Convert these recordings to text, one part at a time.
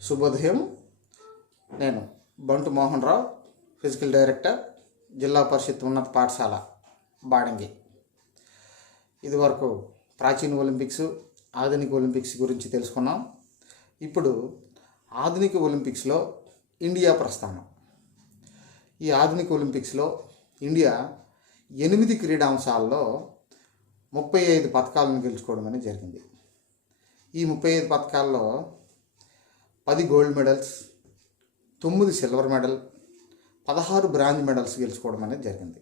శుభోదయం. నేను బంటు మోహన్ రావు, ఫిజికల్ డైరెక్టర్, జిల్లా పరిషత్ ఉన్నత పాఠశాల బాడంగి. ఇదివరకు ప్రాచీన ఒలింపిక్స్, ఆధునిక ఒలింపిక్స్ గురించి తెలుసుకున్నాం. ఇప్పుడు ఆధునిక ఒలింపిక్స్లో ఇండియా ప్రస్థానం. ఈ ఆధునిక ఒలింపిక్స్లో ఇండియా 8 క్రీడాంశాల్లో 35 పథకాలను గెలుచుకోవడం అనేది జరిగింది. ఈ 35 పథకాల్లో 10 gold medals, 9 silver medal, 16 bronze medals గెలుచుకోవడం అనేది జరిగింది.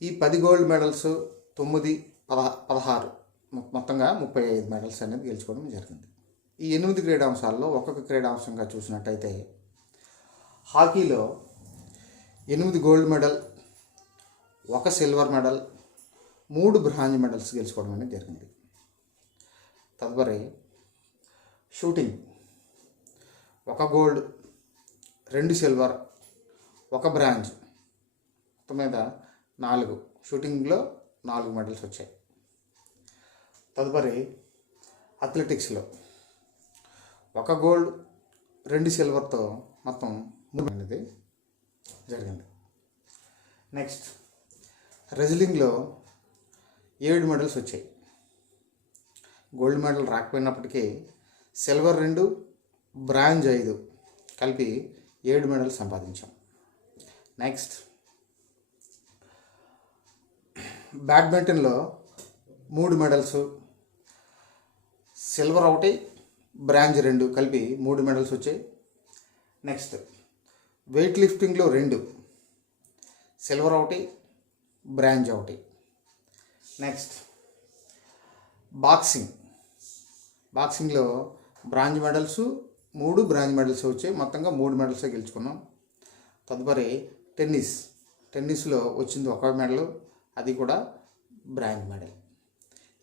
ఈ 10 గోల్డ్ మెడల్స్, 9, 16 మొత్తంగా 35 మెడల్స్ అనేది గెలుచుకోవడం జరిగింది. ఈ 8 క్రీడాంశాల్లో ఒక్కొక్క క్రీడాంశంగా చూసినట్టయితే హాకీలో 8 gold medal, 1 silver medal, 3 bronze medals గెలుచుకోవడం అనేది జరిగింది. తదుపరి షూటింగ్ 1 గోల్డ్, 2 సిల్వర్, 1 బ్రాంజ్, మొత్తం మీద 4 షూటింగ్లో 4 మెడల్స్ వచ్చాయి. తదుపరి అథ్లెటిక్స్లో 1 గోల్డ్, 2 సిల్వర్తో మొత్తం 3 అనేది జరిగింది. నెక్స్ట్ రెజ్లింగ్లో 7 మెడల్స్ వచ్చాయి. గోల్డ్ మెడల్ రాకపోయినప్పటికీ సిల్వర్ 2, బ్రాంజ్ 5 కలిపి 7 మెడల్స్ సంపాదించాం. నెక్స్ట్ బ్యాడ్మింటన్లో 3 మెడల్స్, సిల్వర్ 1, బ్రాంజ్ 2 కలిపి 3 మెడల్స్ వచ్చాయి. నెక్స్ట్ వెయిట్ లిఫ్టింగ్లో 2, సిల్వర్ 1, బ్రాంజ్ 1. నెక్స్ట్ బాక్సింగ్లో బ్రాంజ్ మెడల్స్ 3 బ్రాంజ్ మెడల్స్ వచ్చాయి. మొత్తంగా 3 మెడల్సే గెలుచుకున్నాం. తదుపరి టెన్నిస్లో వచ్చింది 1 మెడల్, అది కూడా బ్రాంజ్ మెడల్.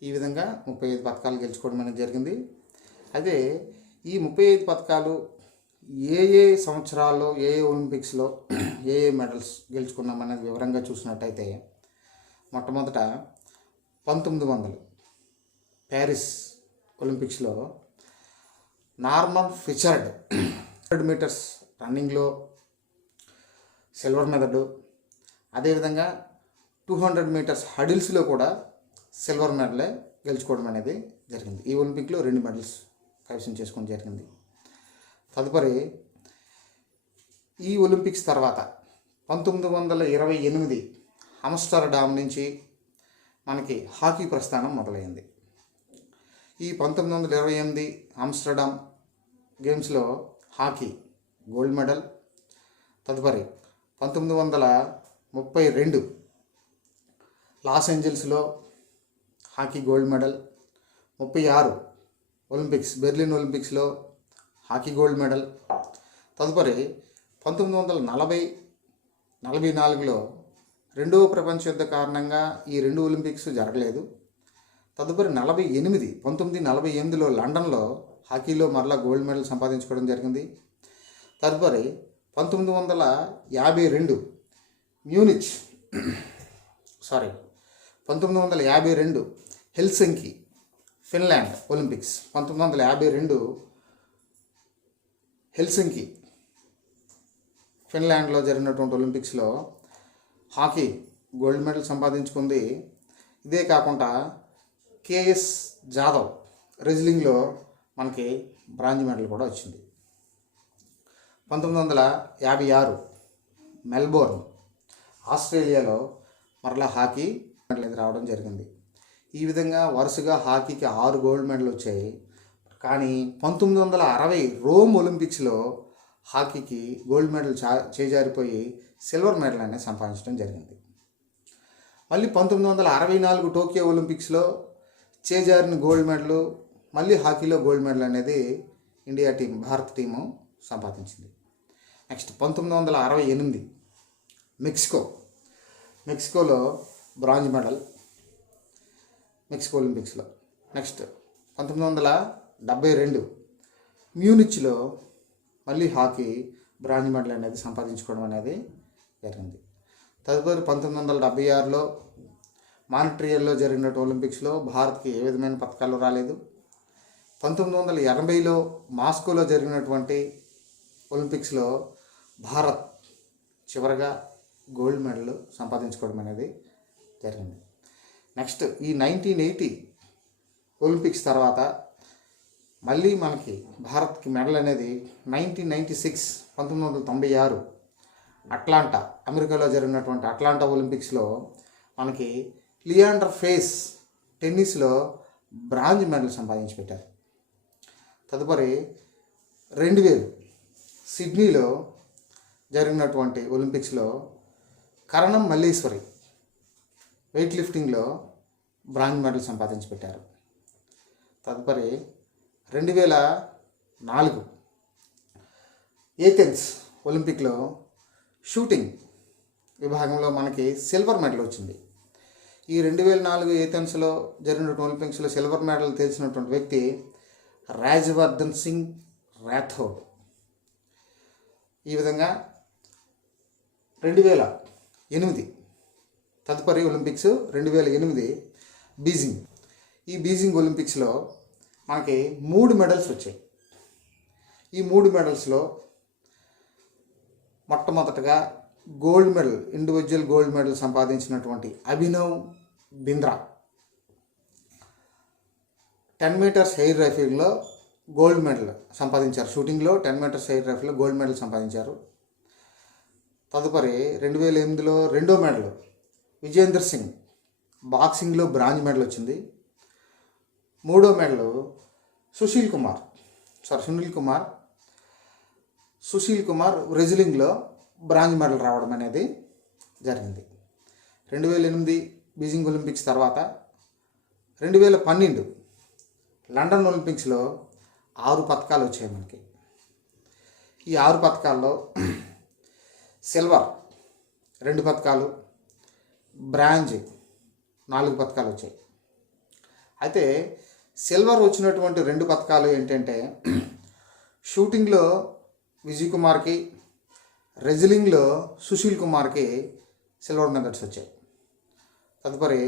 ఈ విధంగా 35 పథకాలు గెలుచుకోవడం అనేది జరిగింది. అదే ఈ 35 పథకాలు ఏ సంవత్సరాల్లో ఏ ఒలింపిక్స్లో ఏ మెడల్స్ గెలుచుకున్నాం అనేది వివరంగా చూసినట్టయితే మొట్టమొదట 1900 ప్యారిస్ ఒలింపిక్స్లో నార్మన్ ఫిచర్డ్ 100 మీటర్స్ రన్నింగ్లో సిల్వర్ మెడల్, అదేవిధంగా 200 మీటర్స్ హడిల్స్లో కూడా సిల్వర్ మెడలే గెలుచుకోవడం అనేది జరిగింది. ఈ ఒలింపిక్లో 2 మెడల్స్ కైవసం చేసుకోవడం జరిగింది. తదుపరి ఈ ఒలింపిక్స్ తర్వాత 1928 ఆమ్స్టర్డామ్ నుంచి మనకి హాకీ ప్రస్థానం మొదలైంది. ఈ 1928 ఆమ్స్టర్డామ్ గేమ్స్లో హాకీ గోల్డ్ మెడల్. తదుపరి 1932 లాస్ ఏంజల్స్లో hockey gold medal. 36 Olympics Berlin ఒలింపిక్స్లో హాకీ గోల్డ్ మెడల్. తదుపరి 1944లో రెండవ ప్రపంచ యుద్ధ కారణంగా ఈ 2 ఒలింపిక్స్ జరగలేదు. తదుపరి 1948లో లండన్లో హాకీలో మరలా గోల్డ్ మెడల్ సంపాదించుకోవడం జరిగింది. తదుపరి 1952 హెల్సింకి ఫిన్లాండ్ ఒలింపిక్స్. 1952 హెల్సింకి ఫిన్లాండ్లో జరిగినటువంటి ఒలింపిక్స్లో హాకీ గోల్డ్ మెడల్ సంపాదించుకుంది. ఇదే కాకుండా కేఎస్ జాదవ్ రెజ్లింగ్లో మనకి బ్రాంజ్ మెడల్ కూడా వచ్చింది. 1956 మెల్బోర్న్ ఆస్ట్రేలియాలో మరలా హాకీ మెడల్ అనేది రావడం జరిగింది. ఈ విధంగా వరుసగా హాకీకి 6 గోల్డ్ మెడల్ వచ్చాయి. కానీ 1960 రోమ్ ఒలింపిక్స్లో హాకీకి గోల్డ్ మెడల్ చేజారిపోయి సిల్వర్ మెడల్ అనేది సంపాదించడం జరిగింది. మళ్ళీ 1964 టోక్యో ఒలింపిక్స్లో చేజారిన గోల్డ్ మెడల్, మళ్ళీ హాకీలో గోల్డ్ మెడల్ అనేది ఇండియా టీం, భారత టీము సంపాదించింది. నెక్స్ట్ 1968 మెక్సికోలో బ్రాంజ్ మెడల్ మెక్సికో ఒలింపిక్స్లో. నెక్స్ట్ 1972 మ్యూనిచ్లో మళ్ళీ హాకీ బ్రాంజ్ మెడల్ అనేది సంపాదించుకోవడం అనేది జరిగింది. తదుపరి 1976లో మాంట్రియల్లో జరిగిన ఒలింపిక్స్లో భారత్కి ఏ విధమైన పథకాలు రాలేదు. 1980లో మాస్కోలో జరిగినటువంటి ఒలింపిక్స్లో భారత్ చివరగా గోల్డ్ మెడల్ సంపాదించుకోవడం అనేది జరిగింది. నెక్స్ట్ ఈ 1980 ఒలింపిక్స్ తర్వాత మళ్ళీ మనకి భారత్కి మెడల్ అనేది 1996 అట్లాంటా, అమెరికాలో జరిగినటువంటి అట్లాంటా ఒలింపిక్స్లో మనకి లియాండర్ పేస్ టెన్నిస్లో బ్రాంజ్ మెడల్ సంపాదించి పెట్టారు. తదుపరి 2000 సిడ్నీలో జరిగినటువంటి ఒలింపిక్స్లో కరణం మల్లేశ్వరి వెయిట్ లిఫ్టింగ్లో బ్రాంజ్ మెడల్ సంపాదించి పెట్టారు. తదుపరి 2004 ఏథెన్స్ ఒలింపిక్లో షూటింగ్ విభాగంలో మనకి సిల్వర్ మెడల్ వచ్చింది. ఈ 2004 ఏథెన్స్లో జరిగినటువంటి ఒలింపిక్స్లో సిల్వర్ మెడల్ తెలిసినటువంటి వ్యక్తి రాజ్వర్ధన్ సింగ్ రాథోడ్. ఈ విధంగా 2008 తదుపరి ఒలింపిక్స్ 2008 బీజింగ్. ఈ బీజింగ్ ఒలింపిక్స్లో మనకి 3 మెడల్స్ వచ్చాయి. ఈ 3 మెడల్స్లో మొట్టమొదటగా gold medal, individual gold medal సంపాదించినటువంటి అభినవ్ బింద్రా 10 మీటర్స్ ఎయిర్ రైఫిల్లో గోల్డ్ మెడల్ సంపాదించారు. షూటింగ్లో 10 మీటర్స్ ఎయిర్ రైఫిల్లో గోల్డ్ మెడల్ సంపాదించారు. తదుపరి 2008లో రెండో మెడల్ విజేందర్ సింగ్ బాక్సింగ్లో బ్రాంజ్ మెడల్ వచ్చింది. మూడో మెడల్ సుశీల్ కుమార్ రెజ్లింగ్లో బ్రాంజ్ మెడల్ రావడం అనేది జరిగింది. 2008 బీజింగ్ ఒలింపిక్స్ తర్వాత 2012 లండన్ ఒలింపిక్స్లో 6 పథకాలు వచ్చాయి మనకి. ఈ 6 పథకాల్లో సిల్వర్ 2 పథకాలు, బ్రాంజ్ 4 పథకాలు వచ్చాయి. అయితే సిల్వర్ వచ్చినటువంటి 2 పథకాలు ఏంటంటే షూటింగ్లో విజయ్ కుమార్కి, రెజ్లింగ్లో సుశీల్ కుమార్కి సిల్వర్ మెడల్స్ వచ్చాయి. తదుపరి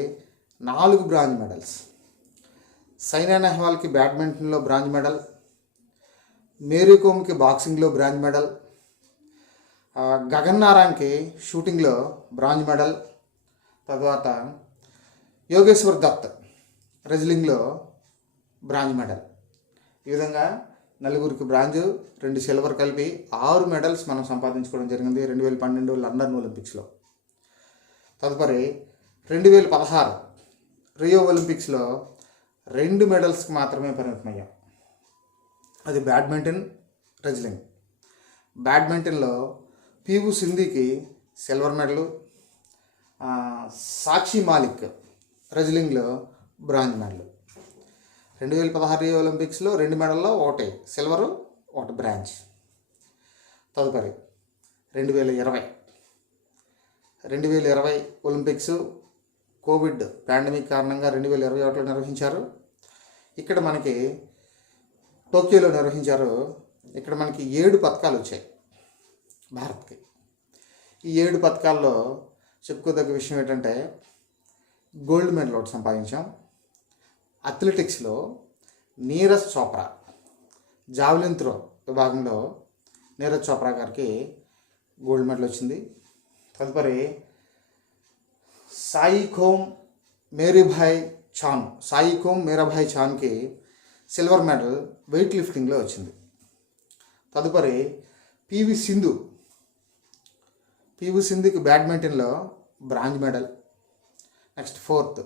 4 బ్రాంజ్ మెడల్స్ సైనా నెహ్వాల్కి బ్యాడ్మింటన్లో బ్రాంజ్ మెడల్, మేరీ కోమ్కి బాక్సింగ్లో బ్రాంజ్ మెడల్, గగన్ నారాంగ్కి షూటింగ్లో బ్రాంజ్ మెడల్, తర్వాత యోగేశ్వర్ దత్ రెజ్లింగ్లో బ్రాంజ్ మెడల్. ఈ విధంగా 4 బ్రాంజ్, 2 సిల్వర్ కలిపి 6 మెడల్స్ మనం సంపాదించుకోవడం జరిగింది 2012 లండన్ ఒలింపిక్స్లో. తదుపరి 2016 రియో ఒలింపిక్స్లో 2 మెడల్స్కి మాత్రమే పరిమితమయ్యాం. అది బ్యాడ్మింటన్, రెజ్లింగ్. బ్యాడ్మింటన్లో పివి సింధుకి సిల్వర్ మెడల్, సాక్షి మాలిక్ రెజ్లింగ్లో బ్రాంజ్ మెడల్. 2016 రియో ఒలింపిక్స్లో 2 మెడల్లో 1 సిల్వరు 1 బ్రాంజ్. తదుపరి 2020 ఒలింపిక్స్ కోవిడ్ పాండమిక్ కారణంగా 2021లో నిర్వహించారు. ఇక్కడ మనకి టోక్యోలో నిర్వహించారు. ఇక్కడ మనకి 7 పథకాలు వచ్చాయి భారత్కి. ఈ 7 పథకాల్లో చెప్పుకోదగ్గ విషయం ఏంటంటే గోల్డ్ మెడల్ ఒకటి సంపాదించాం. అథ్లెటిక్స్లో నీరజ్ చోప్రా జావెలిన్ త్రో విభాగంలో నీరజ్ చోప్రా గారికి గోల్డ్ మెడల్ వచ్చింది. తదుపరి సాయి ఖోమ్ మీరాభాయ్ చాన్కి సిల్వర్ మెడల్ వెయిట్ లిఫ్టింగ్లో వచ్చింది. తదుపరి పివి సింధుకి బ్యాడ్మింటన్లో bronze medal. Next 4th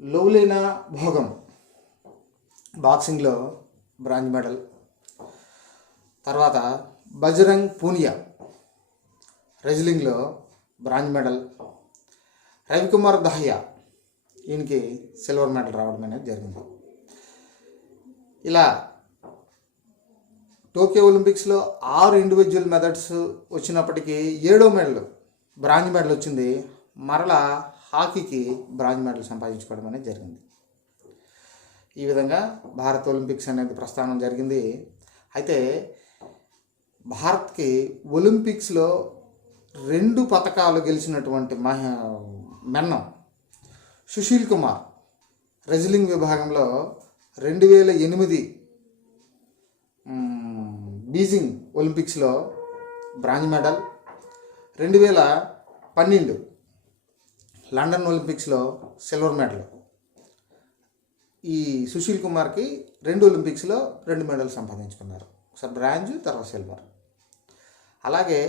Lovlina భోగం బాక్సింగ్లో బ్రాంజ్ మెడల్. తర్వాత బజరంగ్ పూనియా రెజ్లింగ్లో బ్రాంజ్ మెడల్. రవికుమార్ దహియా ఈయనకి సిల్వర్ మెడల్ రావడం అనేది జరిగింది. ఇలా టోక్యో ఒలింపిక్స్లో 6 ఇండివిజువల్ మెథడ్స్ వచ్చినప్పటికీ 7వ మెడల్ బ్రాంజ్ మెడల్ వచ్చింది. మరలా హాకీకి బ్రాంజ్ మెడల్ సంపాదించుకోవడం అనేది జరిగింది. ఈ విధంగా భారత్ ఒలింపిక్స్ అనేది ప్రస్థానం జరిగింది. అయితే భారత్కి ఒలింపిక్స్లో 2 పథకాలు గెలిచినటువంటి మెన్నం సుశీల్ కుమార్ రెజ్లింగ్ విభాగంలో 2008 బీజింగ్ ఒలింపిక్స్లో బ్రాంజ్ మెడల్, 2012 లండన్ ఒలింపిక్స్లో సిల్వర్ మెడల్. ఈ సుశీల్ కుమార్కి 2 ఒలింపిక్స్లో 2 మెడల్ సంపాదించుకున్నారు. ఒకసారి బ్రాంజ్, తర్వాత సిల్వర్. అలాగే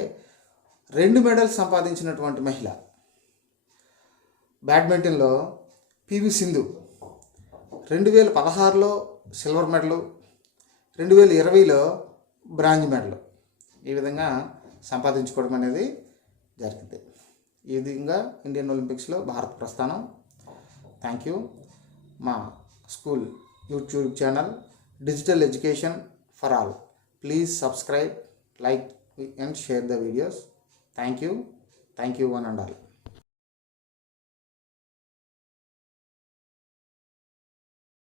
2 మెడల్స్ సంపాదించినటువంటి మహిళ బ్యాడ్మింటన్లో పివి సింధు 2016లో సిల్వర్ మెడలు, 2020లో బ్రాంజ్ మెడల్ ఈ విధంగా సంపాదించుకోవడం అనేది జరిగింది. ఈ విధంగా ఇండియన్ ఒలింపిక్స్లో భారత్ ప్రస్థానం. Thank you. మా school YouTube channel digital education for all. Please subscribe, like and share the videos. Thank you one and all.